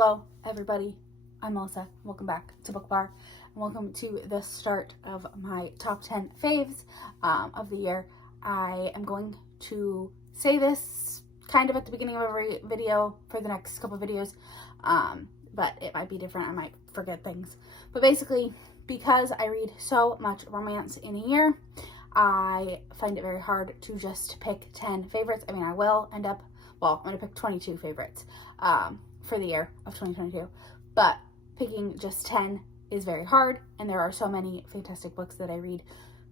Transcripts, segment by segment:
Hello, everybody. I'm Melissa. Welcome back to Book Bar, and welcome to the start of my top 10 faves of the year. I am going to say this kind of at the beginning of every video for the next couple of videos, but it might be different. I might forget things. But basically, because I read so much romance in a year, I find it very hard to just pick 10 favorites. I mean, I will end up, well, I'm going to pick 22 favorites for the year of 2022, but picking just 10 is very hard, and there are so many fantastic books that I read.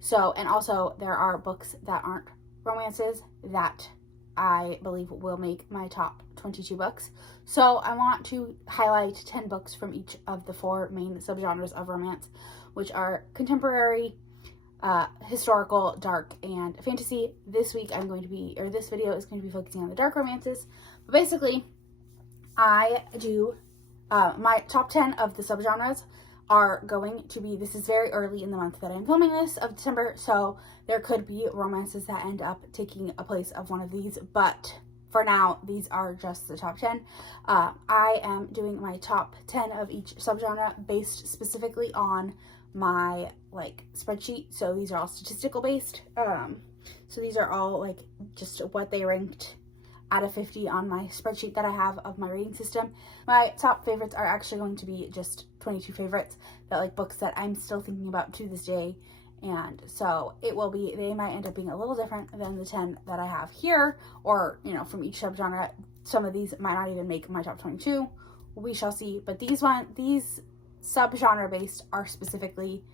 So, and also there are books that aren't romances that I believe will make my top 22 books. So I want to highlight 10 books from each of the 4 main subgenres of romance, which are contemporary, historical, dark, and fantasy. This video is going to be focusing on the dark romances. But basically, I do my top 10 of the subgenres are going to be, this is very early in the month that I'm filming this, of December, so there could be romances that end up taking a place of one of these, but for now, these are just the top 10. I am doing my top 10 of each subgenre based specifically on my spreadsheet, so these are all statistical based. So these are all just what they ranked out of 50 on my spreadsheet that I have of my rating system. My top favorites are actually going to be just 22 favorites, that books that I'm still thinking about to this day, and so they might end up being a little different than the 10 that I have here, or from each subgenre. Some of these might not even make my top 22. We shall see. But these subgenre based are specifically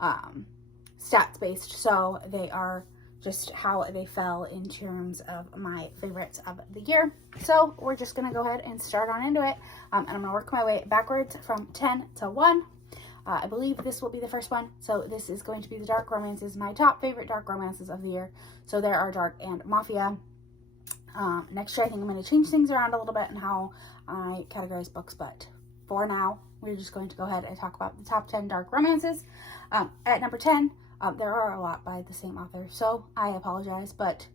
stats based, so they are just how they fell in terms of my favorites of the year. So we're just gonna go ahead and start on into it, and I'm gonna work my way backwards from 10 to 1. I believe this will be the first one, so this is going to be the dark romances, my top favorite dark romances of the year. So there are dark and mafia. Next year I think I'm going to change things around a little bit and how I categorize books, but for now we're just going to go ahead and talk about the top 10 dark romances. At number 10, there are a lot by the same author, so I apologize, but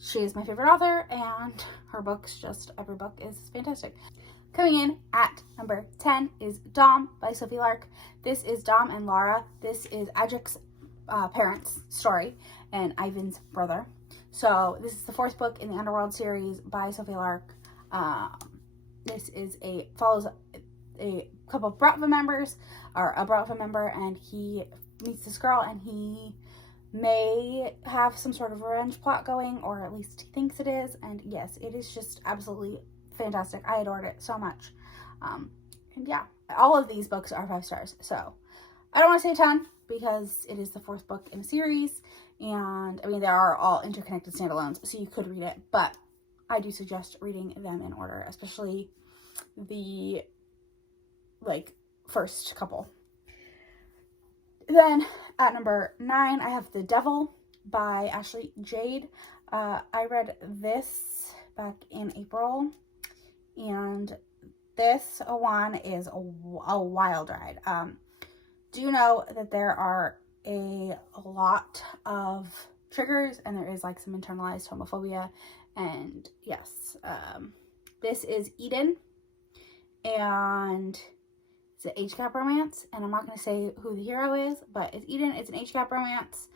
she is my favorite author, and her books, every book is fantastic. Coming in at number 10 is Dom by Sophie Lark. This is Dom and Laura. This is Adric's parents' story and Ivan's brother. So this is the 4th book in the Underworld series by Sophie Lark. This is follows a couple of Bratva members, or a Bratva member, and he meets this girl, and he may have some sort of revenge plot going, or at least he thinks it is. And yes, it is just absolutely fantastic. I adored it so much. And yeah, all of these books are 5 stars. So I don't want to say a ton because it is the 4th book in a series, and I mean, they are all interconnected standalones, so you could read it, but I do suggest reading them in order, especially the first couple. Then at number 9, I have The Devil by Ashley Jade. I read this back in April, and this one is a wild ride. Do you know that there are a lot of triggers, and there is some internalized homophobia? And yes, this is Eden, and it's an age gap romance, and I'm not going to say who the hero is, but it's Eden. It's an age gap romance.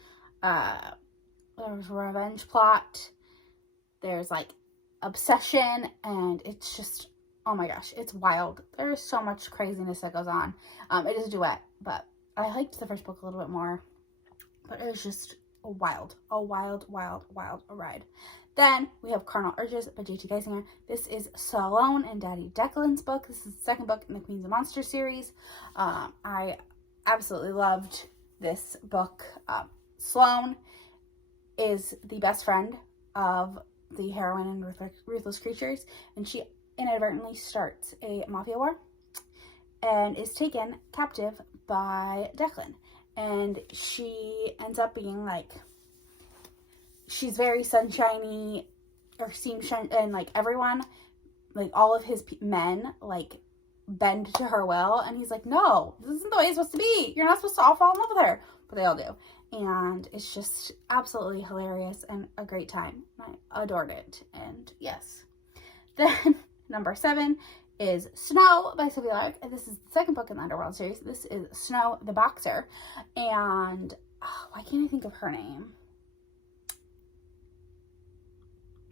There's a revenge plot. There's obsession, and it's just, oh my gosh, it's wild. There's so much craziness that goes on. It is a duet, but I liked the first book a little bit more, but it was just a wild ride. Then we have Carnal Urges by J.T. Geisinger. This is Sloane and Daddy Declan's book. This is the 2nd book in the Queens of Monsters series. I absolutely loved this book. Sloane is the best friend of the heroine in Ruthless Creatures, and she inadvertently starts a mafia war and is taken captive by Declan. And she ends up being she's very sunshiny, or seems and everyone, all of his men bend to her will, and he's like, no, this isn't the way it's supposed to be. You're not supposed to all fall in love with her, but they all do, and it's just absolutely hilarious and a great time. I adored it. And yes, then number 7 is Snow by Sophie Lark. And this is the second book in the Underworld series. This is Snow the Boxer. And why can't I think of her name?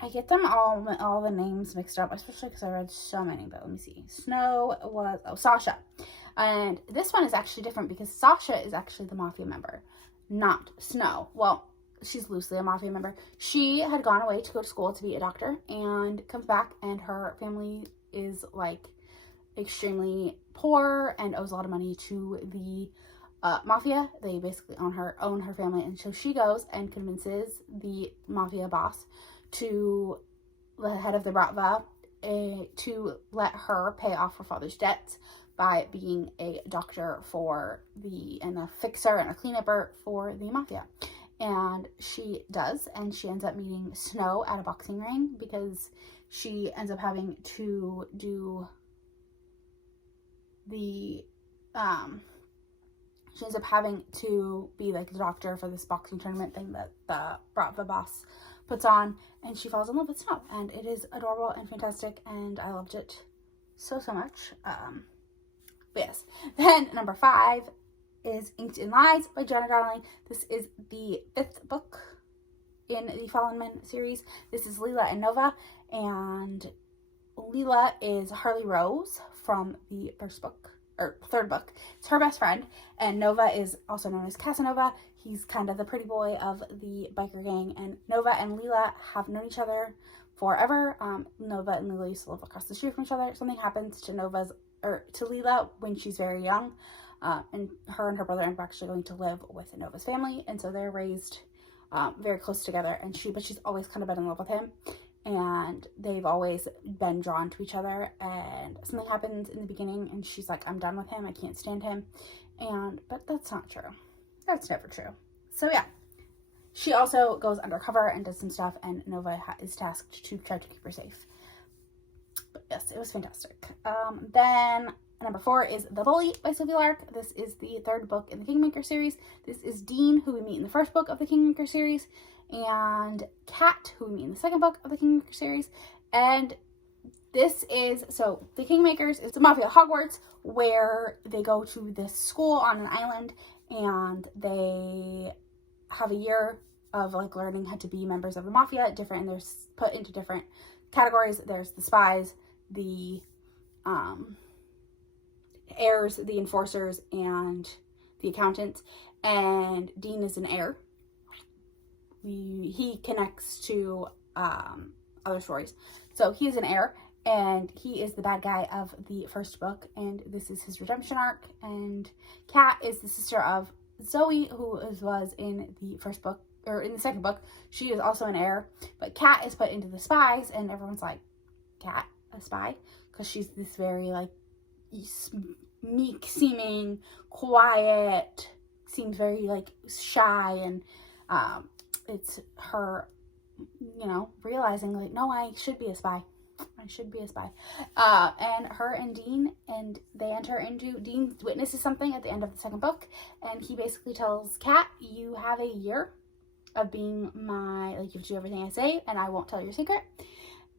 I get them all the names mixed up, especially because I read so many, but let me see. Snow was, Sasha. And this one is actually different because Sasha is actually the Mafia member, not Snow. Well, she's loosely a Mafia member. She had gone away to go to school to be a doctor and comes back, and her family is like extremely poor and owes a lot of money to the Mafia. They basically own her family, and so she goes and convinces the Mafia boss, to the head of the Bratva, to let her pay off her father's debts by being a doctor and a fixer and a cleanuper for the Mafia. And she does, and she ends up meeting Snow at a boxing ring because she ends up having to do she ends up having to be like the doctor for this boxing tournament thing that the Bratva boss puts on, and she falls in love with Snow, and it is adorable and fantastic, and I loved it so much. But yes, then number 5 is Inked in Lies by Jenna Darling. This is the 5th book in the Fallen Men series. This is Leela and Nova, and Leela is Harley Rose from the third book. It's her best friend, and Nova is also known as Casanova. He's kind of the pretty boy of the biker gang, and Nova and Leela have known each other forever. Nova and Leela used to live across the street from each other. Something happens to Leela when she's very young, and her brother end up actually going to live with Nova's family, and so they're raised very close together. And she's always kind of been in love with him, and they've always been drawn to each other. And something happens in the beginning, and she's like, "I'm done with him. I can't stand him." But that's not true. That's never true. So yeah, she also goes undercover and does some stuff, and Nova is tasked to try to keep her safe. But yes, it was fantastic. Then number 4 is The Bully by Sophie Lark. This is the 3rd book in the Kingmaker series. This is Dean, who we meet in the 1st book of the Kingmaker series, and Kat, who we meet in the 2nd book of the Kingmaker series. And this is, so the Kingmakers is the Mafia at Hogwarts, where they go to this school on an island, and they have a year of like learning how to be members of the Mafia, and they're put into different categories. There's the spies, the heirs, the enforcers, and the accountants. And Dean is an heir. He connects to other stories. So he's an heir, and he is the bad guy of the 1st book, and this is his redemption arc. And Kat is the sister of Zoe, who was in the 1st book, or in the 2nd book. She is also an heir, but Kat is put into the spies, and everyone's like, Kat, a spy? Because she's this very like meek seeming, quiet, seems very like shy, and it's her, realizing like, no, I should be a spy. And her and Dean, and they enter into, Dean witnesses something at the end of the 2nd book, and he basically tells Kat, you have a year of being you have to do everything I say, and I won't tell your secret.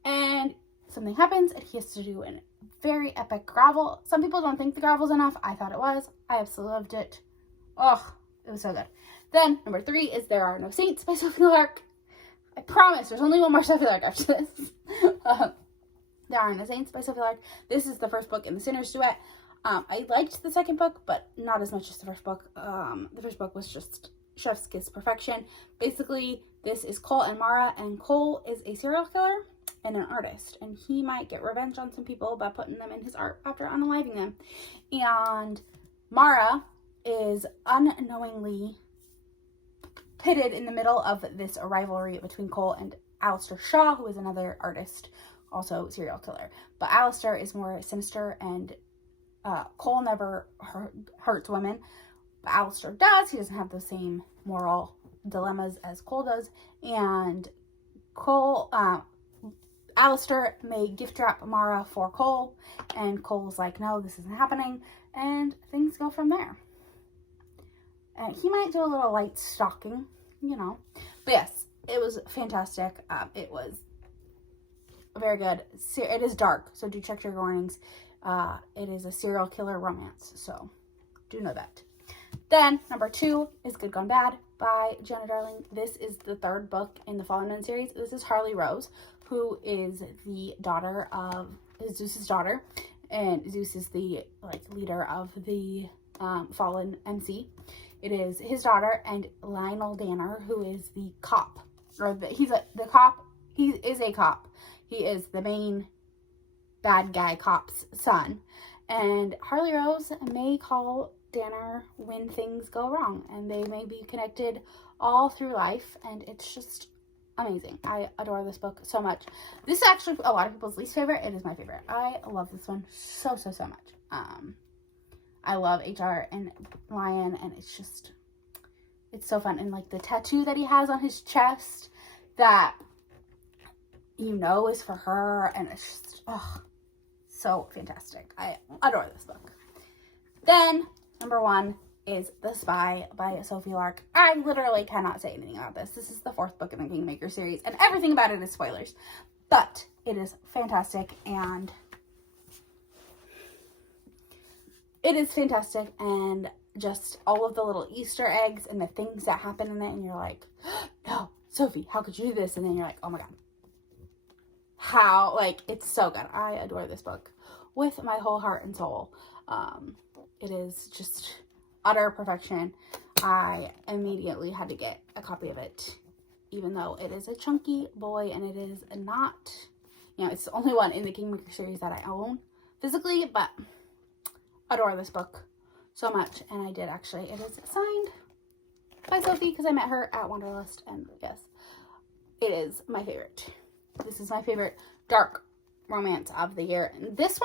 And something happens, and he has to do a very epic gravel. Some people don't think the gravel's enough. I thought it was. I absolutely loved it. Oh, it was so good. Then number 3 is There Are No Saints by Sophie Lark. I promise there's only one more Sophie Lark after this. There Are No Saints by Sophie Lark. This is the 1st book in the Sinner's Duet. I liked the 2nd book, but not as much as the 1st book. The 1st book was just chef's kiss perfection. Basically, this is Cole and Mara, and Cole is a serial killer and an artist, and he might get revenge on some people by putting them in his art after unaliving them. And Mara is unknowingly pitted in the middle of this rivalry between Cole and Alistair Shaw, who is another artist, also serial killer. But Alistair is more sinister, and Cole never hurts women, but Alistair does. He doesn't have the same moral dilemmas as Cole does, and Alistair may gift wrap Mara for Cole, and Cole's like, no, this isn't happening, and things go from there. And he might do a little light stalking, But yes, it was fantastic. It was very good. It is dark, so do check trigger warnings. It is a serial killer romance, so do know that. Then, number 2 is Good Gone Bad by Jenna Darling. This is the 3rd book in the Fallen Men series. This is Harley Rose, who is the daughter of Zeus's daughter, and Zeus is the leader of the Fallen MC. It is his daughter and Lionel Danner, who is the cop, or he's the cop. He is a cop. He is the main bad guy cop's son, and Harley Rose may call Danner when things go wrong, and they may be connected all through life, and it's just amazing. I adore this book so much. This is actually a lot of people's least favorite. It is my favorite. I love this one so much. I love HR and Lion, and it's so fun. And like the tattoo that he has on his chest that is for her, and it's just so fantastic. I adore this book. Then number 1 is The Spy by Sophie Lark. I literally cannot say anything about this. This is the 4th book in the Kingmaker series, and everything about it is spoilers. But it is fantastic, and just all of the little Easter eggs and the things that happen in it, and you're like, no, Sophie, how could you do this? And then you're like, oh my god. How, it's so good. I adore this book with my whole heart and soul. It is just utter perfection. I immediately had to get a copy of it, even though it is a chunky boy, and it is not, it's the only one in the Kingmaker series that I own physically, but adore this book so much. And I did actually, it is signed by Sophie because I met her at Wanderlust, and yes, it is my favorite. This is my favorite dark romance of the year. And this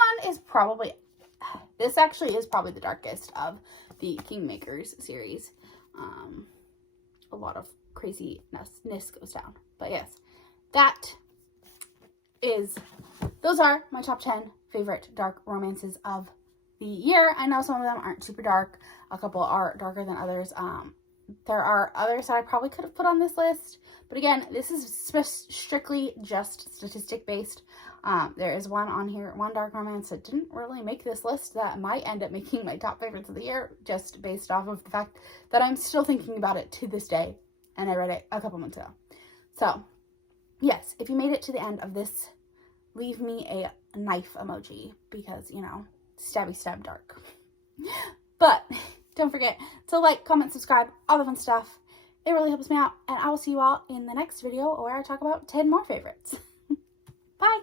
actually is probably the darkest of the Kingmakers series. A lot of craziness goes down. But yes, those are my top 10 favorite dark romances of the year. I know some of them aren't super dark. A couple are darker than others. There are others that I probably could have put on this list. But again, this is strictly just statistic based. There is one on here, one dark romance that didn't really make this list that might end up making my top favorites of the year, just based off of the fact that I'm still thinking about it to this day, and I read it a couple months ago. So, yes, if you made it to the end of this, leave me a knife emoji, because, stabby stab dark. But don't forget to like, comment, subscribe, all the fun stuff. It really helps me out, and I will see you all in the next video where I talk about 10 more favorites. Bye!